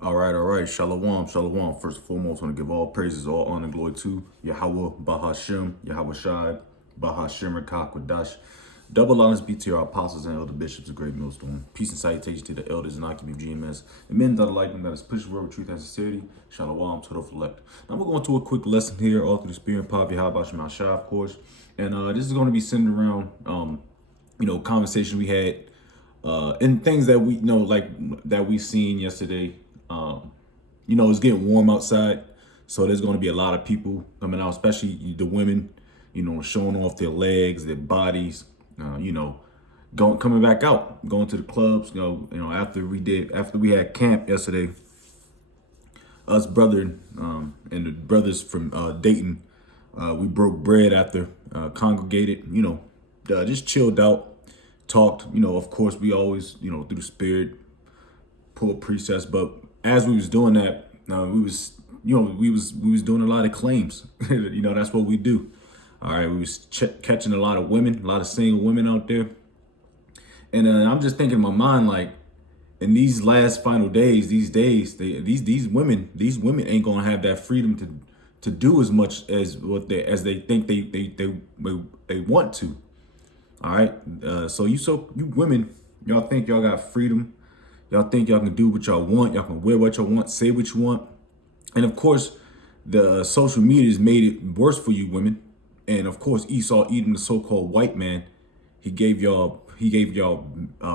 All right. Shalom, shalom. First and foremost, I want to give all praises, all honor, and glory to Yahweh, Bahashem, Yahweh Shai, Bahashem, Rakakwadash. Double honors be to our apostles and elder bishops of Great Millstone. Peace and salutation to the elders and occupant of GMS. The men that are like them that is pushing word of truth and sincerity. Shalom to the elect. Now we're going to a quick lesson here, all through the spirit and power of Yahweh Shai, of course. And this is going to be centered around, conversation we had and things that we know, like that we seen yesterday. It's getting warm outside, so there's going to be a lot of people coming out, especially the women, showing off their legs, their bodies, coming back out, going to the clubs. After we had camp yesterday, us brother and the brothers from Dayton, we broke bread after congregated. Just chilled out, talked. Of course, we always, through the spirit, pull precepts, but as we was doing that, we was doing a lot of claims. That's what we do. All right, we was catching a lot of women, a lot of single women out there, and I'm just thinking in my mind, like, in these last final days, these these women ain't gonna have that freedom to do as much as they think they want to. All right, so you women, y'all think y'all got freedom. Y'all think y'all can do what y'all want. Y'all can wear what y'all want, say what you want. And of course, the social media has made it worse for you women. And of course, Esau, Edom, the so-called white man, he gave y'all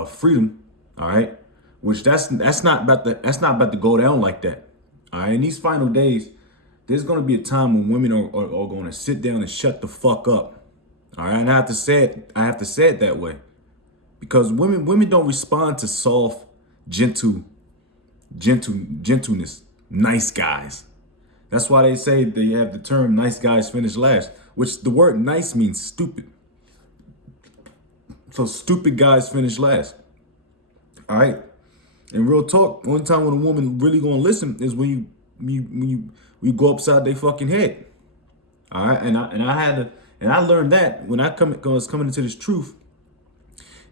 freedom. All right, which that's not about to go down like that. All right, in these final days, there's gonna be a time when women are going to sit down and shut the fuck up. All right, and I have to say it that way, because women don't respond to soft, gentleness, nice guys. That's why they say they have the term nice guys finish last, which the word nice means stupid. So stupid guys finish last. All right. And real talk, one time when a woman really gonna listen is when you go upside their fucking head. All right. And I learned that when I was coming into this truth,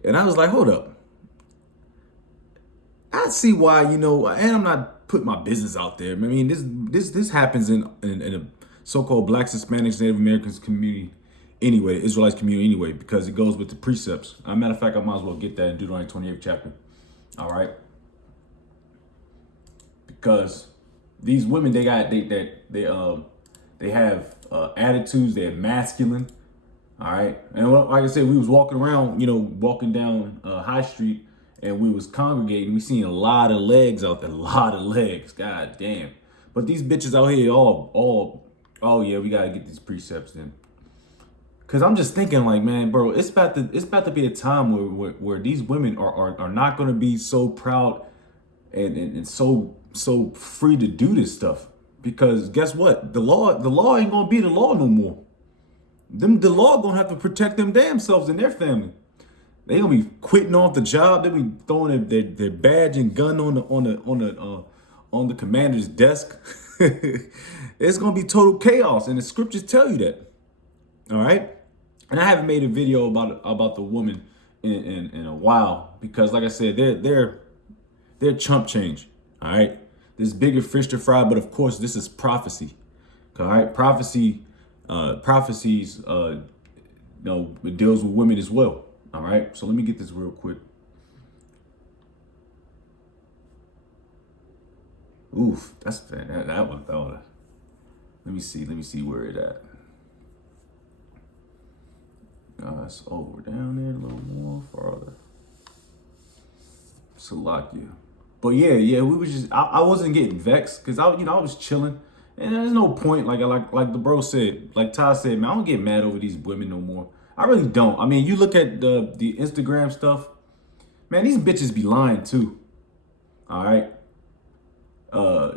and I was like, hold up. I see why, and I'm not putting my business out there. I mean, this happens in a so-called Blacks, Hispanics, Native Americans community anyway, the Israelites community anyway, because it goes with the precepts. As a matter of fact, I might as well get that in Deuteronomy 28th chapter. All right. Because these women, they have attitudes, they're masculine. All right. And like I said, we was walking around, walking down High Street, and we was congregating. We seen a lot of legs out there, a lot of legs. God damn. But these bitches out here oh yeah, we gotta get these precepts then. Cause I'm just thinking, like, man, bro, it's about to be a time where these women are not gonna be so proud and so free to do this stuff. Because guess what? The law ain't gonna be the law no more. The law gonna have to protect them damn selves and their family. They gonna be quitting off the job. They be throwing their badge and gun on the commander's desk. It's gonna be total chaos, and the scriptures tell you that. All right, and I haven't made a video about the woman in a while, because, like I said, they're chump change. All right, there's bigger fish to fry, but of course this is prophecy. All right, prophecies it deals with women as well. All right, so let me get this real quick. Oof, that's that one. Let me see where it at. It's over down there a little more farther. Salakia. But yeah, we was just I wasn't getting vexed because I was chilling, and there's no point, like the bro said, like Ty said, man, I don't get mad over these women no more. I really don't. I mean, you look at the Instagram stuff, man, these bitches be lying too. All right.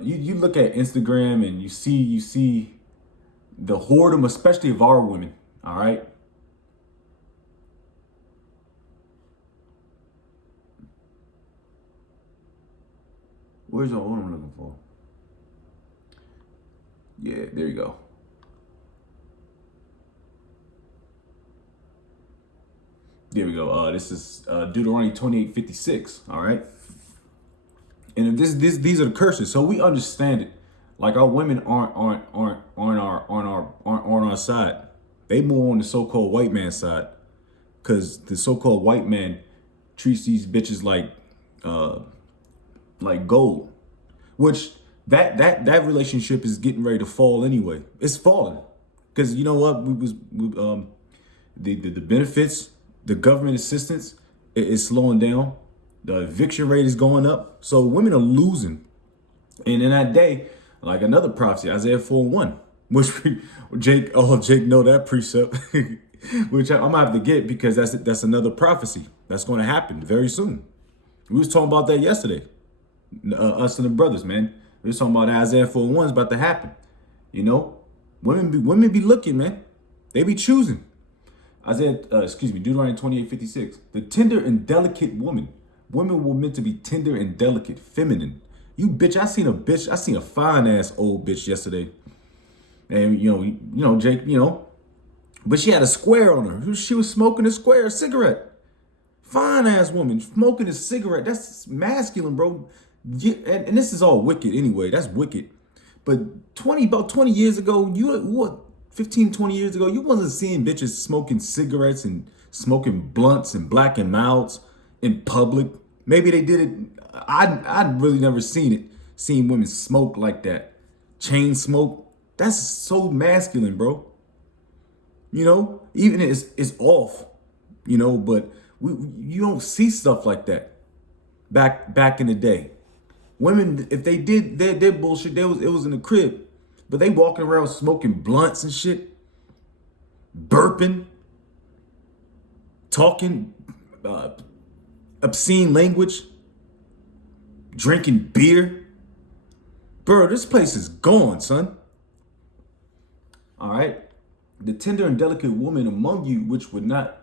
You look at Instagram and you see the whoredom, especially of our women. All right. Where's the what I'm looking for? Yeah, there you go. There we go. This is Deuteronomy 28:56. All right. And if these are the curses, so we understand it. Like our women aren't on our side. They more on the so-called white man side, because the so-called white man treats these bitches like gold, which that relationship is getting ready to fall anyway. It's falling because you know what? The benefits, the government assistance is slowing down. The eviction rate is going up, so women are losing. And in that day, like another prophecy, Isaiah 4:1, which Jake know that precept, which I'm gonna have to get because that's another prophecy that's going to happen very soon. We was talking about that yesterday, us and the brothers, man. We was talking about Isaiah 4:1 is about to happen. You know, women be looking, man. They be choosing. Deuteronomy 28:56. The tender and delicate woman. Women were meant to be tender and delicate, feminine. You bitch, I seen a fine ass old bitch yesterday. And you know, Jake, but she had a square on her. She was smoking a square cigarette. Fine ass woman smoking a cigarette. That's masculine, bro. And this is all wicked anyway. That's wicked. But about 20 years ago, 15, 20 years ago, you wasn't seeing bitches smoking cigarettes and smoking blunts and Black and Milds in public. Maybe they did it. I'd really never seen it. Seen women smoke like that. Chain smoke. That's so masculine, bro. Even it's off, but you don't see stuff like that back in the day. Women, if they did their bullshit, it was in the crib. But they walking around smoking blunts and shit, burping, talking obscene language, drinking beer. Bro, this place is gone, son. All right? The tender and delicate woman among you, which would not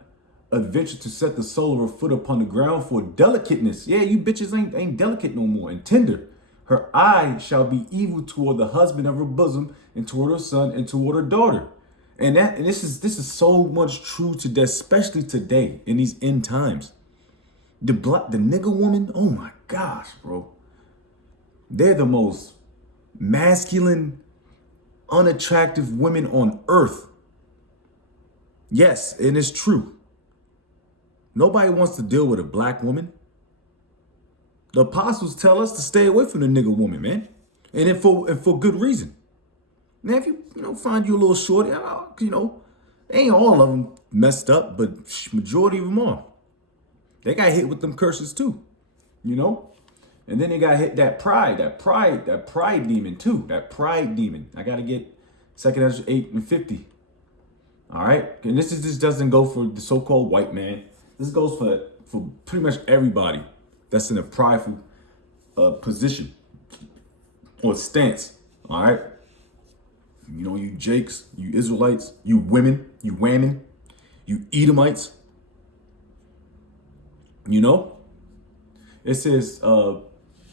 adventure to set the sole of her foot upon the ground for delicateness. Yeah, you bitches ain't delicate no more. And tender. Her eye shall be evil toward the husband of her bosom, and toward her son, and toward her daughter. And this is so much true today, especially today in these end times. The nigga woman, oh my gosh, bro. They're the most masculine, unattractive women on earth. Yes, and it's true. Nobody wants to deal with a black woman. The apostles tell us to stay away from the nigga woman, man. And for good reason. Now, if you find you a little shorty, ain't all of them messed up, but majority of them are. They got hit with them curses too, And then they got hit that pride demon too. That pride demon. I got to get 2 Ezra 8:50. All right. And this doesn't go for the so-called white man. This goes for pretty much everybody that's in a prideful position or stance. All right. You Jakes, you Israelites, you women, you Whamen, you Edomites. It says 2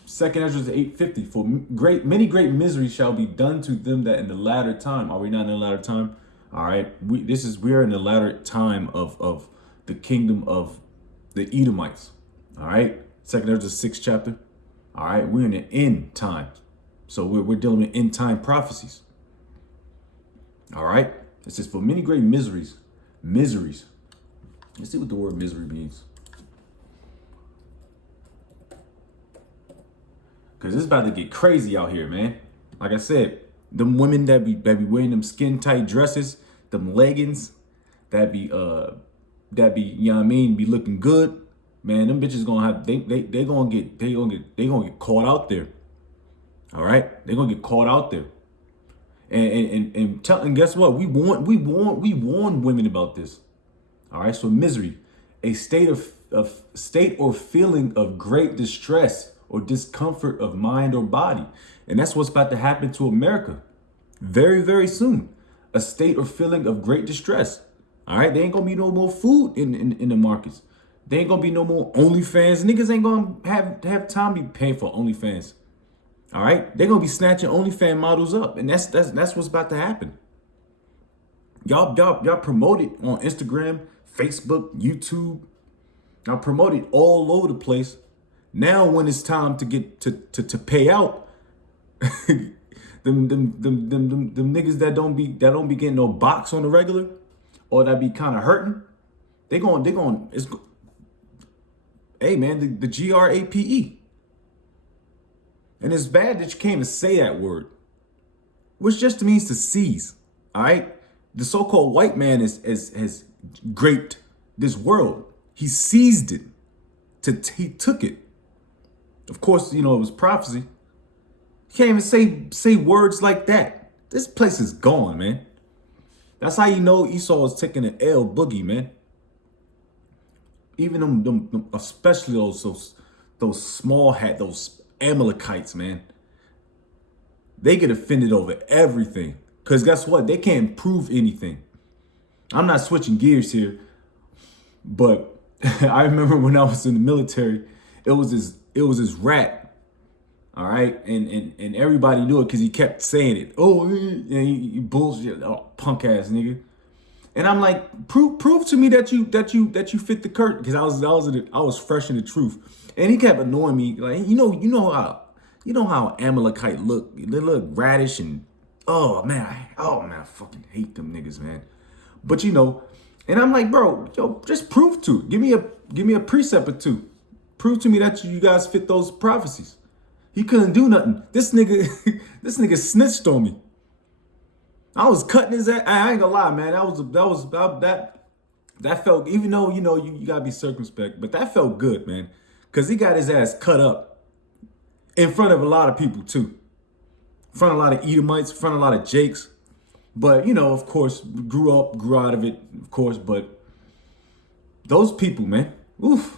Ezra 8:50. For many great miseries shall be done to them that in the latter time. Are we not in the latter time? All right. We're in the latter time of the kingdom of the Edomites. All right. 2 Ezra 6th chapter. All right. We're in the end times. So we're dealing with end time prophecies. All right. It says for many great miseries. Let's see what the word misery means. Because it's about to get crazy out here, man. Like I said, them women that be wearing them skin tight dresses, them leggings, that be be looking good, man. Them bitches gonna have they gonna get caught out there. All right, they're gonna get caught out there. And guess what? We warn women about this. All right, so misery, a state or feeling of great distress or discomfort of mind or body. And that's what's about to happen to America very, very soon. A state or feeling of great distress. All right, there ain't gonna be no more food in the markets. There ain't gonna be no more OnlyFans. Niggas ain't gonna have time to be paying for OnlyFans. All right, they're gonna be snatching OnlyFans models up, and that's what's about to happen. Y'all promote it on Instagram, Facebook, YouTube. Y'all promote it all over the place. Now when it's time to get to pay out, them niggas that don't be getting no box on the regular, or that be kind of hurting, they going it's, hey man, the GRAPE. And it's bad that you can't even say that word, which just means to seize. All right, the so-called white man has graped this world. He seized it. He took it. Of course, you know it was prophecy. You can't even say words like that. This place is gone, man. That's how you know Esau is taking an L boogie, man. Even them especially those small hat, those Amalekites, man. They get offended over everything. Because guess what? They can't prove anything. I'm not switching gears here, but I remember when I was in the military, it was this rat, all right, and everybody knew it because he kept saying it. Oh, and he bullshit, oh, punk ass nigga. And I'm like, prove to me that you fit the curtain, because I was fresh in the truth, and he kept annoying me, like you know how Amalekite look. They look radish and oh man, I fucking hate them niggas, man. But you know, and I'm like, bro, yo, just prove to it. Give me a precept or two. Prove to me that you guys fit those prophecies. He couldn't do nothing. This nigga snitched on me. I was cutting his ass. I ain't gonna lie, man. That felt, even though you know you gotta be circumspect, but that felt good, man, because he got his ass cut up in front of a lot of people too, in front of a lot of Edomites, in front of a lot of Jakes. But you know, of course, grew out of it, of course. But those people, man, oof,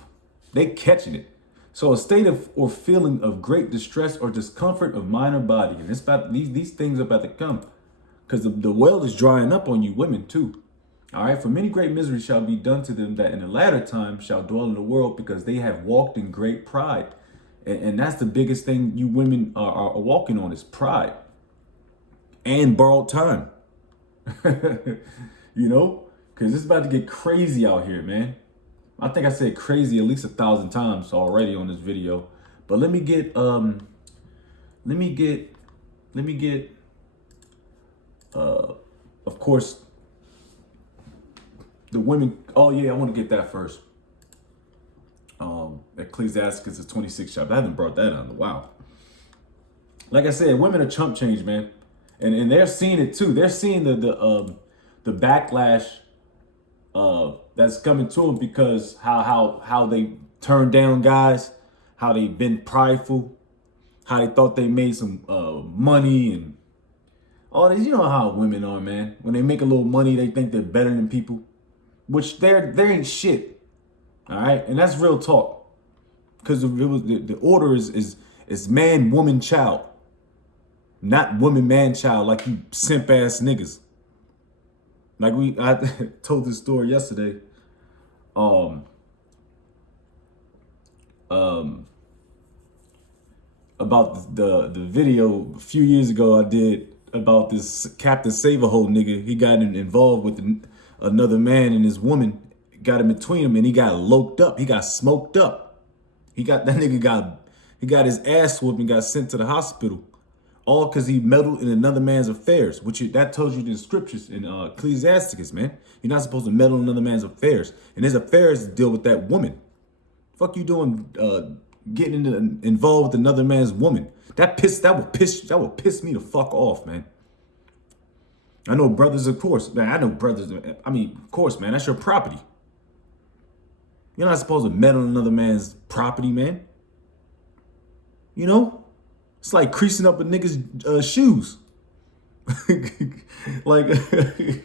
they catching it. So a state of or feeling of great distress or discomfort of mind or body, and it's about these things are about to come, because the well is drying up on you women too. All right, for many great misery shall be done to them that in the latter time shall dwell in the world, because they have walked in great pride. And that's the biggest thing you women are walking on, is pride and borrowed time. You know, because it's about to get crazy out here, man. I think I said crazy at least 1,000 times already on this video. But let me get of course, the women. Oh yeah, I want to get that first. Ecclesiastes is 26 chapter. I haven't brought that on in a while. Like I said, women are chump change, man, and they're seeing it too. They're seeing the backlash that's coming to them, because how they turned down guys, how they've been prideful, how they thought they made some money and all this. You know how women are, man. When they make a little money, they think they're better than people, which they ain't shit. All right, and that's real talk. Because the order is man, woman, child, not woman, man, child, like you simp ass niggas. Like I told this story yesterday. About the video a few years ago I did about this Captain Save-A-Hole nigga. He got involved with another man and his woman, got in between them, and he got loped up. He got smoked up. He got his ass whooped and got sent to the hospital, all because he meddled in another man's affairs, that tells you in the scriptures in Ecclesiastes, man. You're not supposed to meddle in another man's affairs, and his affairs deal with that woman. Fuck you doing getting involved with another man's woman? That will piss me the fuck off, man. I know brothers, of course, man. I know brothers. I mean, of course, man. That's your property. You're not supposed to meddle in another man's property, man. You know, it's like creasing up a nigga's shoes. Like,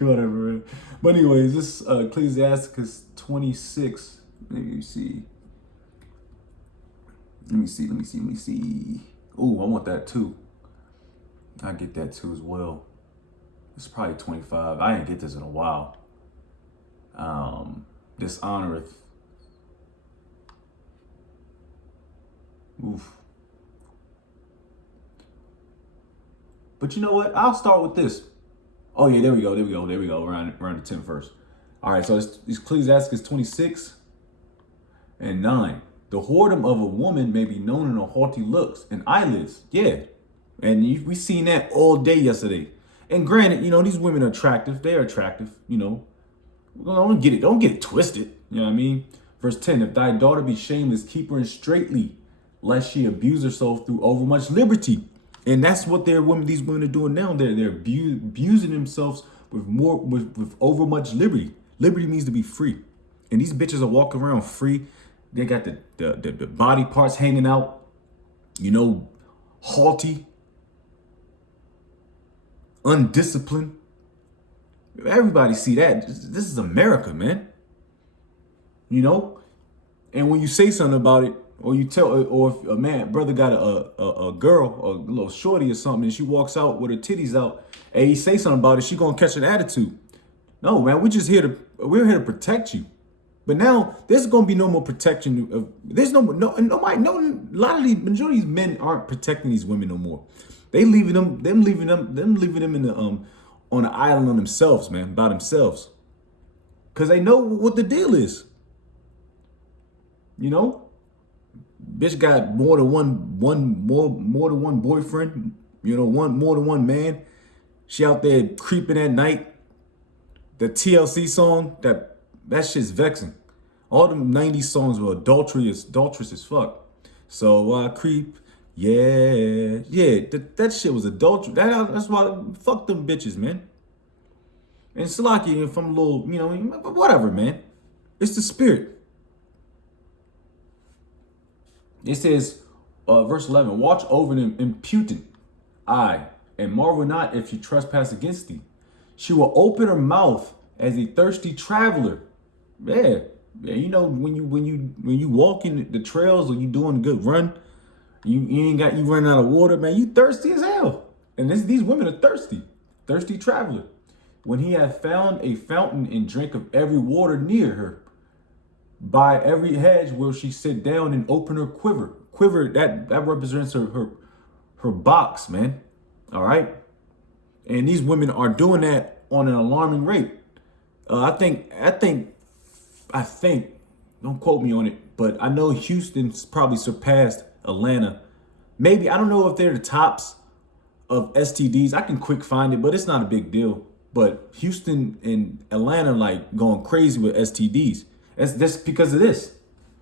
whatever, man. But anyways, this Ecclesiastes 26. Let me see. Oh, I want that too. I get that too as well. It's probably 25. I didn't get this in a while. Dishonoreth. Oof. But you know what? I'll start with this. Oh yeah, there we go. Around the 10 first. All right, so it's Ecclesiastes 26 and 9. The whoredom of a woman may be known in her haughty looks and eyelids. Yeah. And we seen that all day yesterday. And granted, these women are attractive. They are attractive, Don't get it twisted. You know what I mean? Verse 10, if thy daughter be shameless, keep her in straitly, lest she abuse herself through overmuch liberty. And that's what these women are doing now. They're abusing themselves with overmuch liberty. Liberty means to be free. And these bitches are walking around free. They got the body parts hanging out, haughty, undisciplined. Everybody see that. This is America, man. And when you say something about it, or you tell, or if a brother got a girl, or a little shorty or something, and she walks out with her titties out, and he say something about it, she gonna catch an attitude. No, man, we're here to protect you. But now there's gonna be no more protection. There's nobody. A lot of these majority of these men aren't protecting these women no more. They leaving them in the on an island on themselves, man, by themselves, because they know what the deal is. Bitch got more than one boyfriend. More than one man. She out there creeping at night. The TLC song, that shit's vexing. All them 90s songs were adulterous as fuck. So I creep. Yeah. That shit was adultery. That's why, fuck them bitches, man. And Salaki, if I'm a little, whatever, man. It's the spirit. It says, verse 11, watch over them impudent eye, and marvel not if she trespass against thee. She will open her mouth as a thirsty traveler. Yeah. When you walking the trails or you doing a good run, you running out of water, man. You thirsty as hell. And these women are thirsty traveler. When he had found a fountain and drink of every water near her, by every hedge will she sit down and open her quiver. Quiver, that represents her box, man. All right. And these women are doing that on an alarming rate. I think, don't quote me on it, but I know Houston's probably surpassed Atlanta. Maybe, I don't know if they're the tops of STDs. I can quick find it, but it's not a big deal. But Houston and Atlanta like going crazy with STDs. That's because of this.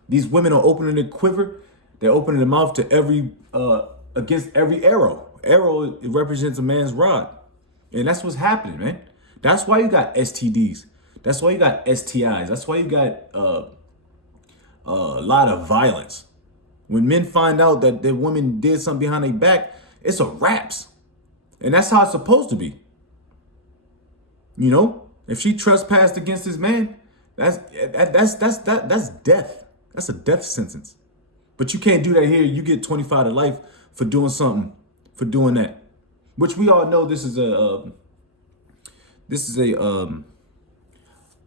These women are opening their quiver. They're opening their mouth to against every arrow. Arrow, it represents a man's rod. And that's what's happening, man. That's why you got STDs. That's why you got STIs. That's why you got a lot of violence. When men find out that their woman did something behind their back, it's a wraps. And that's how it's supposed to be. If she trespassed against this man, that's death. That's a death sentence. But you can't do that here. You get 25 to life for doing something, for doing that. Which we all know this is an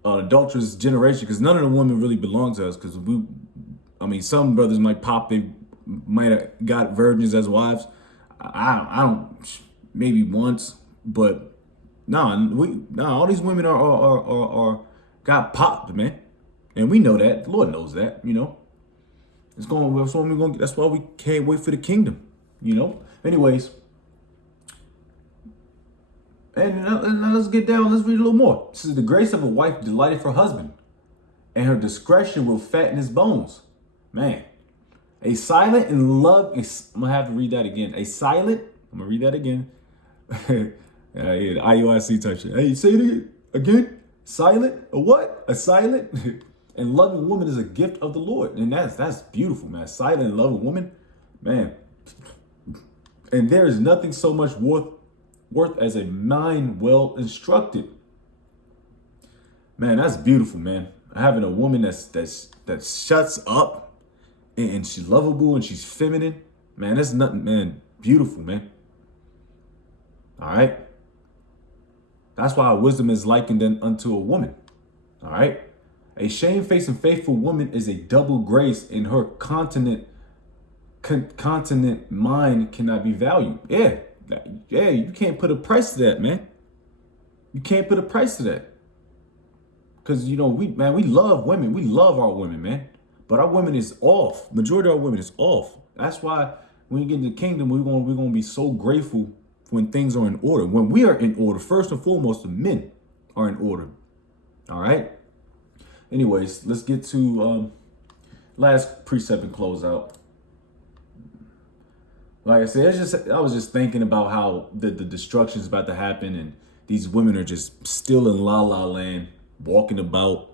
adulterous generation, because none of the women really belong to us. Because some brothers might might have got virgins as wives. I don't, maybe once, but all these women are got popped, man, and we know that. The Lord knows that, That's why we can't wait for the kingdom, Anyways, and let's get down. Let's read a little more. This is the grace of a wife delighted for husband, and her discretion will fatten his bones. Man, a silent and love. I'm gonna have to read that again. I'm gonna read that again. Yeah, the IUIC type shit. Hey, say it again. Silent, a what? A silent and loving woman is a gift of the Lord. And that's beautiful, man. Silent and loving woman, man. And there is nothing so much worth as a mind well instructed. Man, that's beautiful, man. Having a woman that shuts up and she's lovable and she's feminine. Man, that's nothing, man. Beautiful, man. All right. That's why wisdom is likened unto a woman. All right. A shamefaced and faithful woman is a double grace, and her continent mind cannot be valued. Yeah, you can't put a price to that, man. You can't put a price to that. Because, we love women. We love our women, man. But our women is off. Majority of our women is off. That's why when you get in the kingdom, we're gonna be so grateful when things are in order. When we are in order, first and foremost, the men are in order. All right. Anyways, let's get to last precept and close out. Like I said, I was just thinking about how the destruction is about to happen, and these women are just still in la la land, walking about,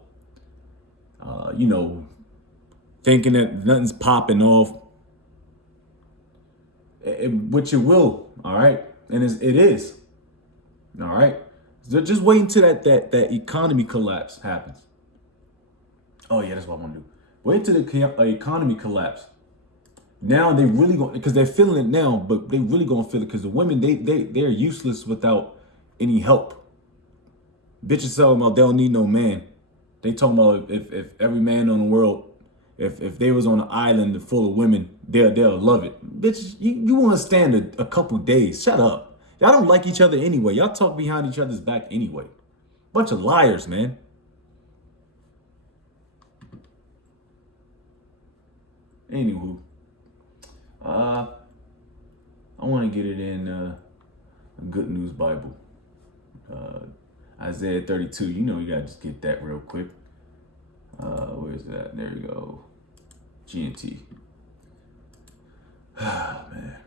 thinking that nothing's popping off, which it will. All right, and it is. All right, so just wait until that economy collapse happens. Oh yeah, that's what I want to do. Wait till the economy collapse. Now they really going because they're feeling it now, but they really gonna feel it because the women they're useless without any help. Bitches talking about they don't need no man. They talking about if every man on the world, if they was on an island full of women, they'll love it. Bitch, you want to stand a couple days? Shut up. Y'all don't like each other anyway. Y'all talk behind each other's back anyway. Bunch of liars, man. Anywho. I want to get it in a Good News Bible. Isaiah 32. You know, you got to just get that real quick. Where's that? There you go. GNT. Man.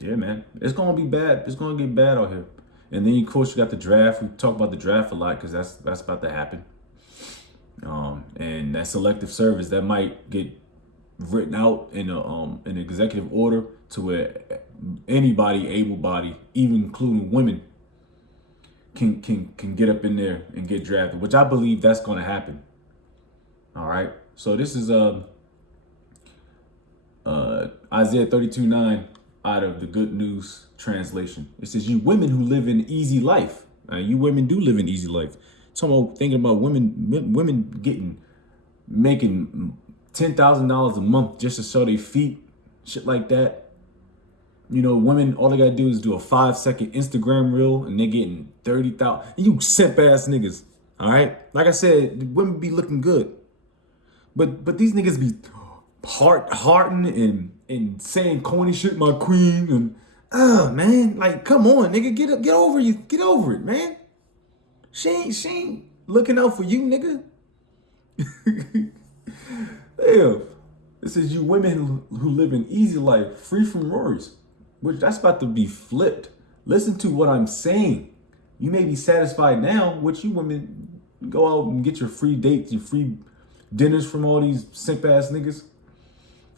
Yeah, man. It's going to be bad. It's going to get bad out here. And then, of course, you got the draft. We talk about the draft a lot because that's about to happen. And that selective service, that might get written out in an executive order to where anybody able-bodied, even including women, can get up in there and get drafted, which I believe that's going to happen. All right. So this is Isaiah 32:9 out of the Good News translation. It says, "You women who live an easy life." You women do live an easy life. Thinking about women making $10,000 a month just to show their feet, shit like that. You know, women, all they gotta do is do a 5-second Instagram reel and they're getting 30,000. You simp ass niggas, all right? Like I said, women be looking good, but these niggas be hearting and saying corny shit, my queen, and man, like come on, nigga, get over it, man. She ain't looking out for you, nigga. Hell, this is you women who live an easy life, free from worries, which that's about to be flipped. Listen to what I'm saying. You may be satisfied now, which you women go out and get your free dates, your free dinners from all these simp ass niggas.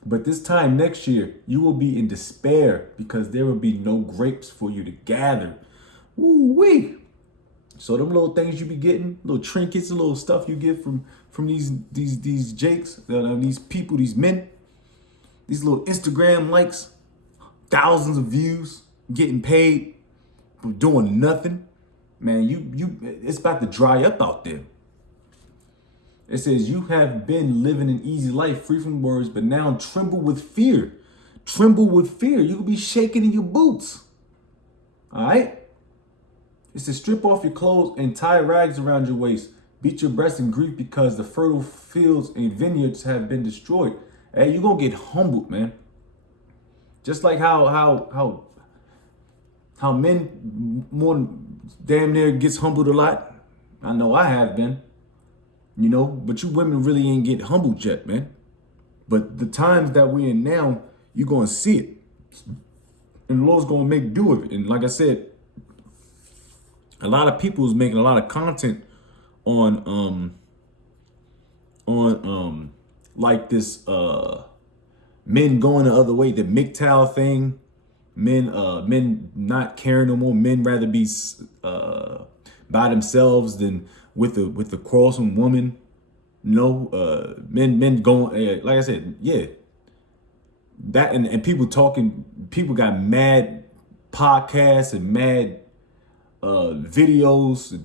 But this time next year, you will be in despair because there will be no grapes for you to gather. Woo-wee. So them little things you be getting, little trinkets, little stuff you get from these jakes, these people, these men, these little Instagram likes, thousands of views, getting paid for doing nothing. Man, it's about to dry up out there. It says, "You have been living an easy life, free from worries, but now tremble with fear." Tremble with fear. You could be shaking in your boots. All right? It says, "Strip off your clothes and tie rags around your waist. Beat your breast in grief because the fertile fields and vineyards have been destroyed." Hey, you're going to get humbled, man. Just like how men more damn near gets humbled a lot. I know I have been. You know, but you women really ain't get humbled yet, man. But the times that we're in now, you're going to see it. And the Lord's going to make do of it. And like I said, a lot of people is making a lot of content on like this men going the other way, the MGTOW thing, men not caring no more, men rather be by themselves than with the quarrelsome woman. No, men going like I said, yeah. That and people got mad podcasts and mad videos,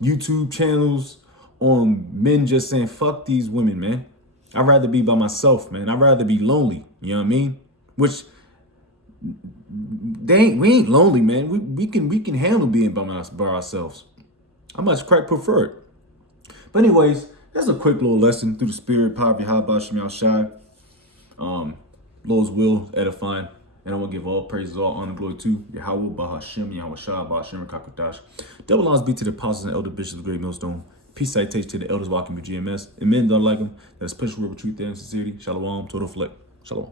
YouTube channels on men just saying, fuck these women, man. I'd rather be by myself, man. I'd rather be lonely. You know what I mean? Which we ain't lonely, man. We can handle being by ourselves. I much quite prefer it. But anyways, That's a quick little lesson through the spirit, power of Yahweh Shem Shai. Lord's will, edifying. And I want to give all praises, all honor, glory to Yahweh, Bahashem, Yahweh Shai, Bahashem, Kakwadash. Double honors be to the apostles and elder bishops of the Great Millstone. Peace citation to the elders walking with GMS. And men don't like them. Let us push where we treat them in sincerity. Shalom, total flick. Shalom.